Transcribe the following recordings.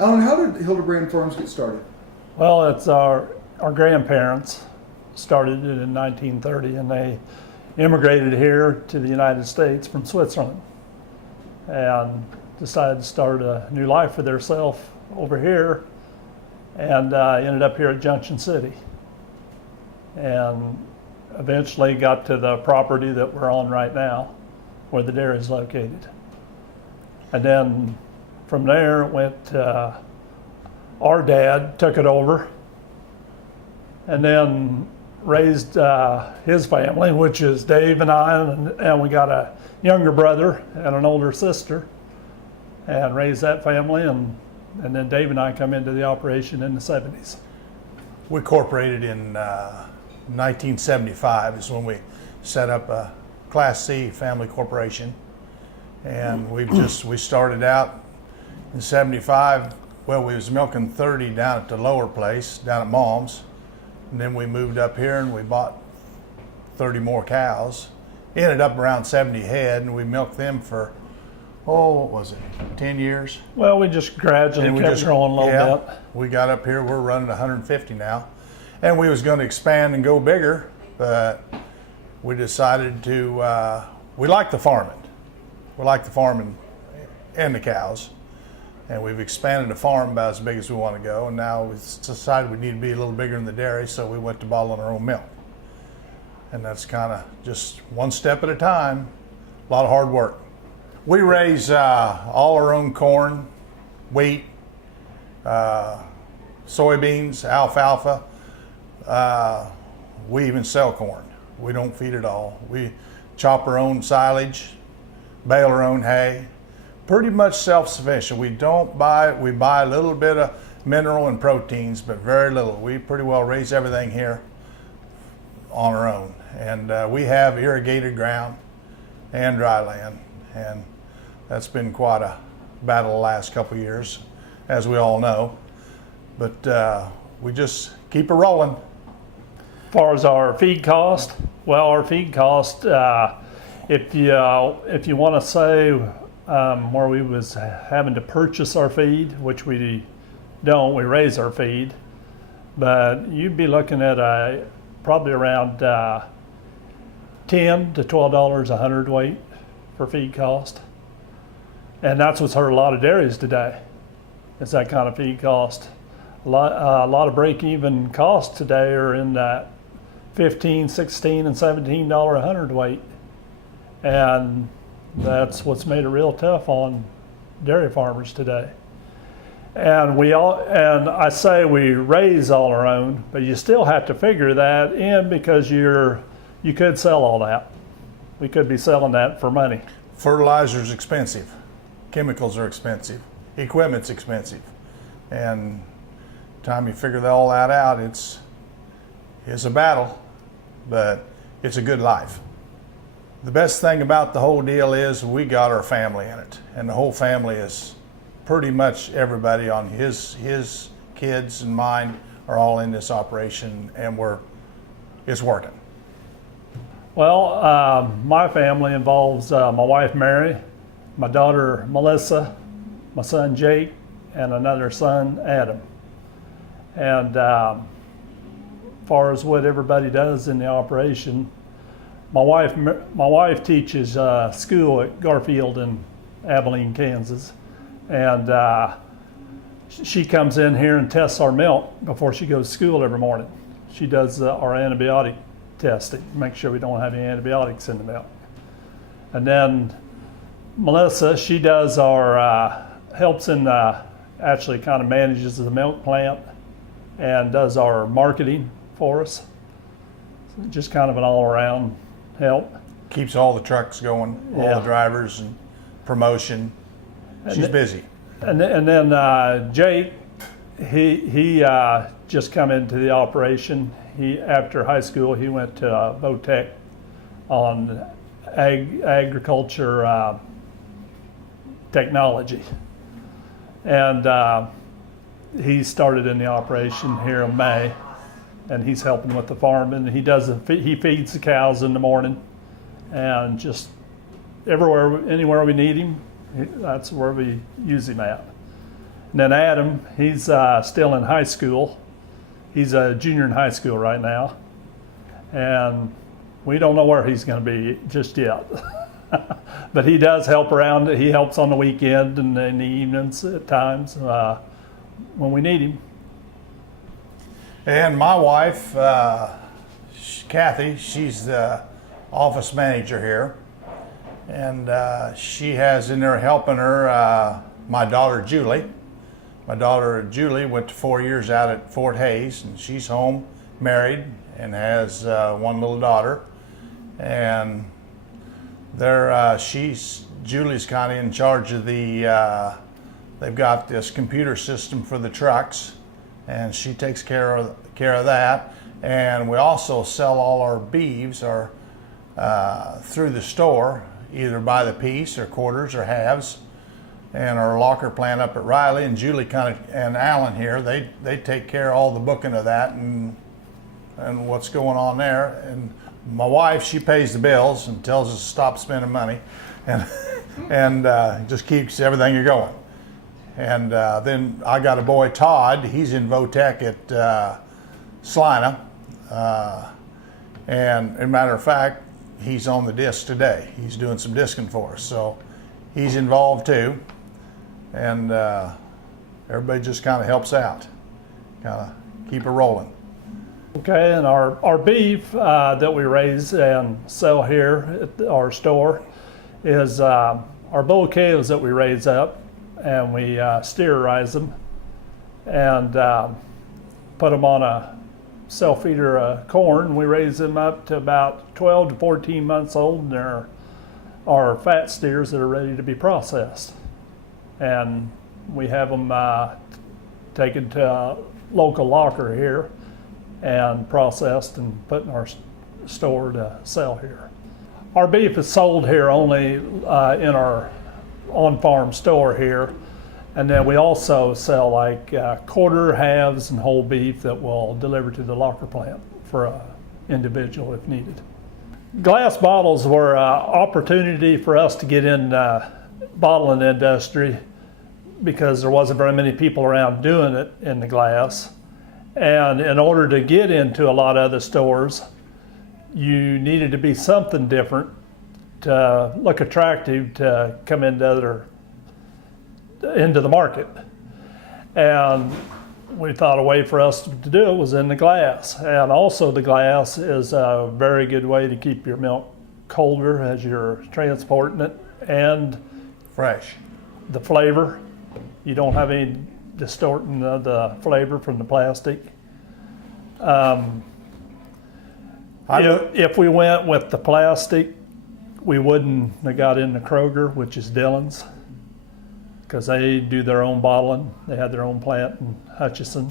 Alan, how did Hildebrand Farms get started? Well, it's our grandparents started it in 1930, and they immigrated here to the United States from Switzerland and decided to start a new life for themselves over here, and ended up here at Junction City, and eventually got to the property that we're on right now, where the dairy is located. And then from there it went, our dad took it over and then raised his family, which is Dave and I, and we got a younger brother and an older sister, and raised that family, and then Dave and I come into the operation in the 70s. We incorporated in 1975 is when we set up a Class C family corporation, and we started out in 75. Well, we was milking 30 down at the lower place, down at Mom's, and then we moved up here and we bought 30 more cows. Ended up around 70 head, and we milked them for, what was it, 10 years? Well, we just gradually And we kept just growing a little bit. We got up here, we're running 150 now. And we was going to expand and go bigger, but we decided to, we like the farming. We like the farming and the cows. And we've expanded the farm about as big as we want to go. And now we've decided we need to be a little bigger in the dairy, so we went to bottling our own milk. And that's kind of just one step at a time, a lot of hard work. We raise all our own corn, wheat, soybeans, alfalfa. We even sell corn. We don't feed it all. We chop our own silage, bale our own hay. Pretty much self-sufficient. We don't buy, we buy a little bit of mineral and proteins, but very little. We pretty well raise everything here on our own. And we have irrigated ground and dry land. And that's been quite a battle the last couple of years, as we all know. But we just keep it rolling. As far as our feed cost, well, our feed cost, if you want to say where we was having to purchase our feed, which we don't, we raise our feed, but you'd be looking at probably around $10 to $12 a hundredweight for feed cost, and that's what's hurt a lot of dairies today. It's that kind of feed cost. A lot of break-even costs today are in that $15, $16, and $17 a hundredweight, and that's what's made it real tough on dairy farmers today. And I say we raise all our own, but you still have to figure that in, because you could sell all that. We could be selling that for money. Fertilizer's expensive, chemicals are expensive, equipment's expensive, and time you figure all that out, it's a battle, but it's a good life. The best thing about the whole deal is we got our family in it, and the whole family is pretty much everybody on his kids and mine are all in this operation, and it's working. Well, my family involves my wife Mary, my daughter Melissa, my son Jake, and another son Adam. And as far as what everybody does in the operation, my wife teaches school at Garfield in Abilene, Kansas, and she comes in here and tests our milk before she goes to school every morning. She does our antibiotic testing, make sure we don't have any antibiotics in the milk. And then Melissa, she does our helps in actually kind of manages the milk plant and does our marketing for us. Just kind of an all-around help. Keeps all the trucks going, all the drivers and promotion. She's busy. And then Jake, he just come into the operation. After high school, he went to Votech on agriculture technology, and he started in the operation here in May, and he's helping with the farming. He feeds the cows in the morning, and just anywhere we need him, that's where we use him at. And then Adam, he's still in high school. He's a junior in high school right now. And we don't know where he's going to be just yet. But he does help around. He helps on the weekend and in the evenings at times when we need him. And my wife, Kathy, she's the office manager here. And she has in there helping her my daughter Julie. My daughter Julie went to 4 years out at Fort Hays, and she's home, married, and has one little daughter. And Julie's kind of in charge of the. They've got this computer system for the trucks, and she takes care of that. And we also sell all our beeves through the store, either by the piece or quarters or halves. And our locker plant up at Riley, and Julie and Alan here, they take care of all the booking of that and what's going on there. And my wife, she pays the bills and tells us to stop spending money, and just keeps everything going. And then I got a boy, Todd. He's in Votech at Salina, and as a matter of fact, he's on the disc today. He's doing some discing for us, so he's involved too. And everybody just kind of helps out, kind of keep it rolling. Okay, and our beef that we raise and sell here at our store is our bull calves that we raise up, and we steerize them and put them on a self-feeder corn. We raise them up to about 12 to 14 months old, and they're our fat steers that are ready to be processed. And we have them taken to a local locker here and processed and put in our store to sell here. Our beef is sold here only in our on-farm store here, and then we also sell like quarter, halves, and whole beef that we'll deliver to the locker plant for an individual if needed. Glass bottles were an opportunity for us to get in bottling industry because there wasn't very many people around doing it in the glass. And in order to get into a lot of other stores, you needed to be something different to look attractive to come into the market. And we thought a way for us to do it was in the glass. And also the glass is a very good way to keep your milk colder as you're transporting it, and Fresh. the flavor. You don't have any distorting of the flavor from the plastic. If we went with the plastic, we wouldn't have got into Kroger, which is Dillon's, because they do their own bottling. They had their own plant in Hutchinson.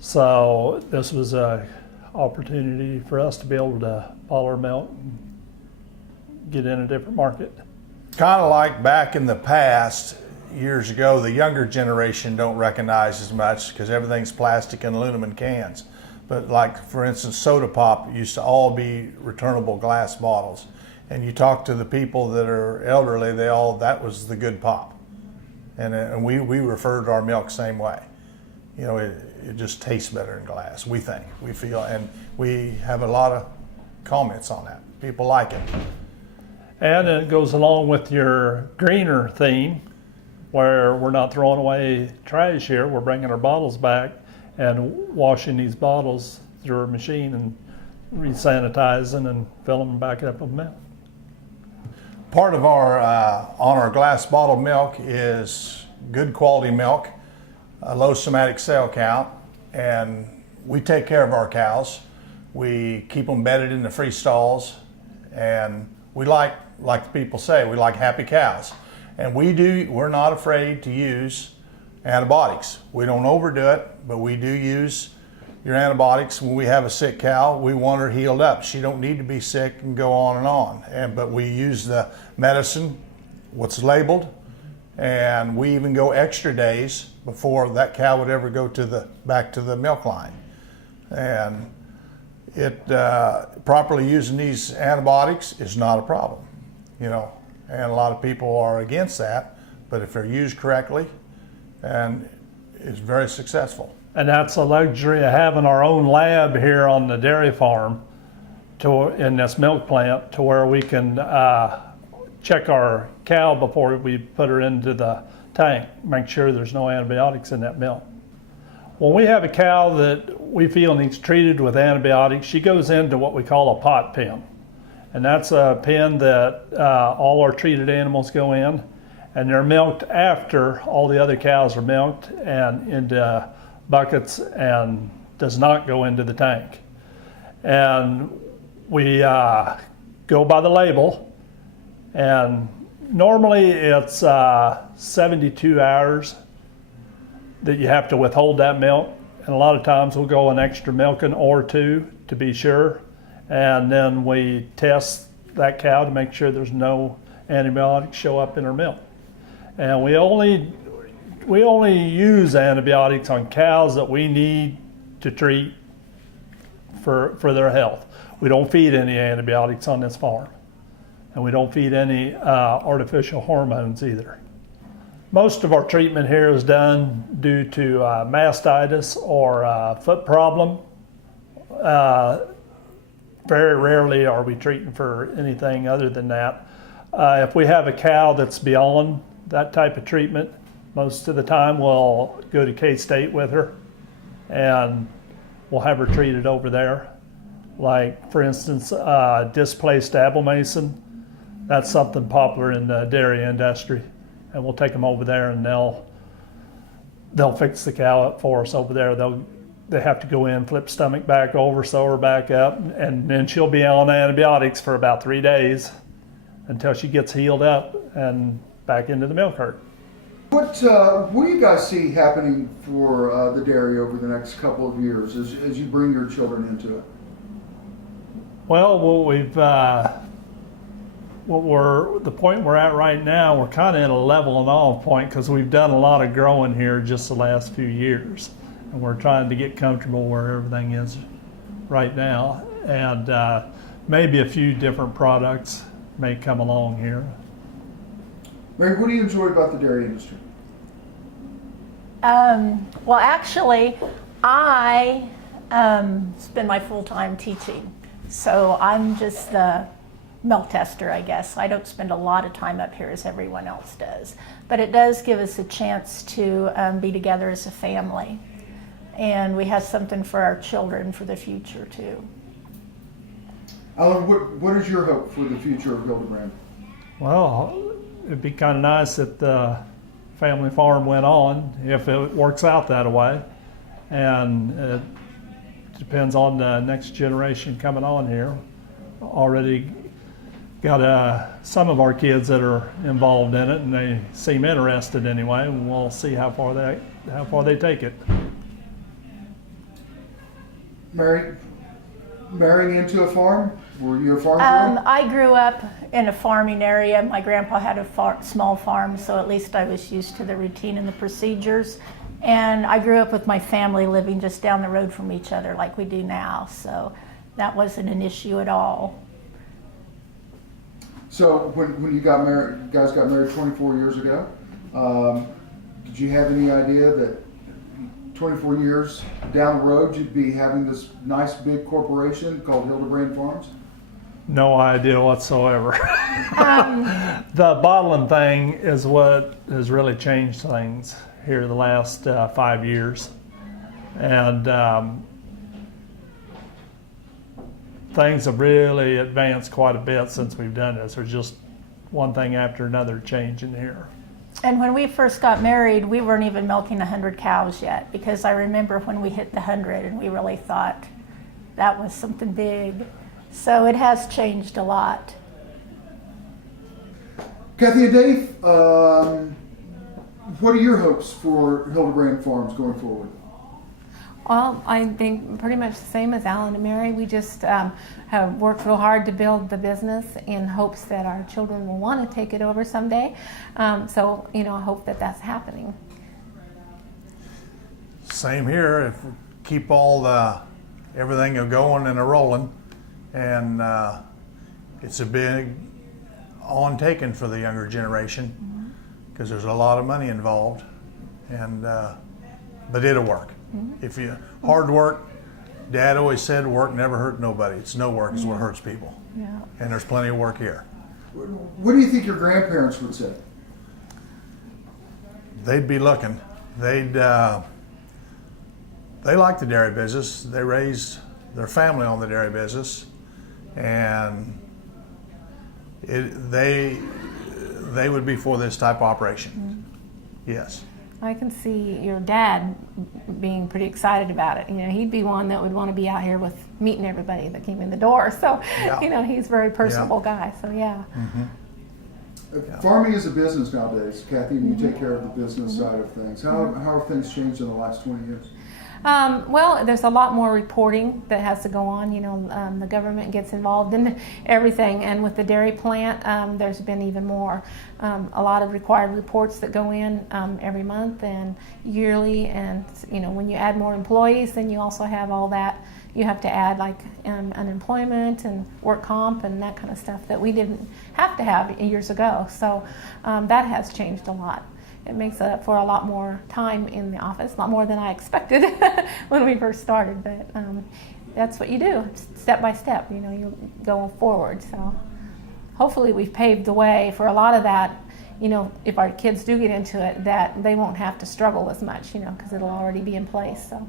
So this was an opportunity for us to be able to bottle our milk and get in a different market. Kind of like back in the past, years ago, the younger generation don't recognize as much because everything's plastic and aluminum cans. But like, for instance, soda pop used to all be returnable glass bottles. And you talk to the people that are elderly, that was the good pop. And we refer to our milk same way. You know, it just tastes better in glass, we think, we feel, and we have a lot of comments on that. People like it. And it goes along with your greener theme, where we're not throwing away trash here. We're bringing our bottles back and washing these bottles through our machine and re-sanitizing and filling them back up with milk. Part of our, on our glass bottled milk is good quality milk, a low somatic cell count, and we take care of our cows. We keep them bedded in the free stalls, and we like the people say, we like happy cows. And we're not afraid to use antibiotics. We don't overdo it, but we do use your antibiotics. When we have a sick cow, we want her healed up. She don't need to be sick and go on and on. But we use the medicine, what's labeled, and we even go extra days before that cow would ever go back to the milk line. And properly using these antibiotics is not a problem, you know. And a lot of people are against that, but if they're used correctly, and it's very successful. And that's a luxury of having our own lab here on the dairy farm in this milk plant, to where we can check our cow before we put her into the tank, make sure there's no antibiotics in that milk. When we have a cow that we feel needs treated with antibiotics, she goes into what we call a pot pen. And that's a pen that all our treated animals go in, and they're milked after all the other cows are milked, and into buckets, and does not go into the tank. And we go by the label, and normally it's 72 hours that you have to withhold that milk, and a lot of times we'll go an extra milking or two to be sure, and then we test that cow to make sure there's no antibiotics show up in her milk. And we only use antibiotics on cows that we need to treat for their health. We don't feed any antibiotics on this farm, and we don't feed any artificial hormones either. Most of our treatment here is done due to mastitis or foot problem. Very rarely are we treating for anything other than that. If we have a cow that's beyond that type of treatment, most of the time we'll go to K-State with her, and we'll have her treated over there. Like, for instance, displaced abomasum, that's something popular in the dairy industry. And we'll take them over there, and they'll fix the cow up for us over there. They have to go in, flip stomach back over, sew her back up, and then she'll be on antibiotics for about 3 days until she gets healed up and back into the milk herd. What do you guys see happening for the dairy over the next couple of years as you bring your children into it? Well, the point we're at right now, we're kind of at a leveling off point, because we've done a lot of growing here just the last few years, and we're trying to get comfortable where everything is right now, and maybe a few different products may come along here. Mary, what do you enjoy about the dairy industry? Well, actually, I spend my full time teaching, so I'm just the milk tester, I guess. I don't spend a lot of time up here as everyone else does, but it does give us a chance to be together as a family, and we have something for our children for the future too. Alan, what is your hope for the future of Hildebrand? Well, it'd be kind of nice if the family farm went on, if it works out that way, and it depends on the next generation coming on here. Already got some of our kids that are involved in it, and they seem interested anyway, and we'll see how far they take it. Marrying into a farm? Were you a farm girl? I grew up in a farming area. My grandpa had a small farm, so at least I was used to the routine and the procedures. And I grew up with my family living just down the road from each other like we do now, so that wasn't an issue at all. So when you guys got married 24 years ago, did you have any idea that 24 years down the road you'd be having this nice big corporation called Hildebrand Farms? No idea whatsoever. The bottling thing is what has really changed things here the last 5 years. And things have really advanced quite a bit since we've done this. There's just one thing after another changing here. And when we first got married, we weren't even milking 100 cows yet, because I remember when we hit the 100 and we really thought that was something big. So it has changed a lot. Kathy and Dave, what are your hopes for Hildebrand Farms going forward? Well, I think pretty much the same as Alan and Mary. We just have worked real hard to build the business in hopes that our children will want to take it over someday. So, I hope that that's happening. Same here. If we keep everything going and rolling, and it's a big on taking for the younger generation, because there's a lot of money involved, and but it'll work. If you hard work, Dad always said, work never hurt nobody. It's no work is what hurts people, Yeah. and there's plenty of work here. What do you think your grandparents would say? They'd be looking. They like the dairy business. They raised their family on the dairy business, and they would be for this type of operation. Yes. I can see your dad being pretty excited about it. You know, he'd be one that would want to be out here with meeting everybody that came in the door. So, Yeah. you know, he's a very personable guy. So, yeah. Farming is a business nowadays, Kathy, and you take care of the business side of things. How have things changed in the last 20 years? Well, there's a lot more reporting that has to go on. You know, the government gets involved in everything, and with the dairy plant, there's been even more. A lot of required reports that go in every month and yearly, and you know, when you add more employees, then you also have all that. You have to add like unemployment and work comp and that kind of stuff that we didn't have to have years ago. So that has changed a lot. It makes up for a lot more time in the office, a lot more than I expected when we first started. But that's what you do, step by step. You know, you go forward. So hopefully we've paved the way for a lot of that. You know, if our kids do get into it, that they won't have to struggle as much. You know, because it'll already be in place. So.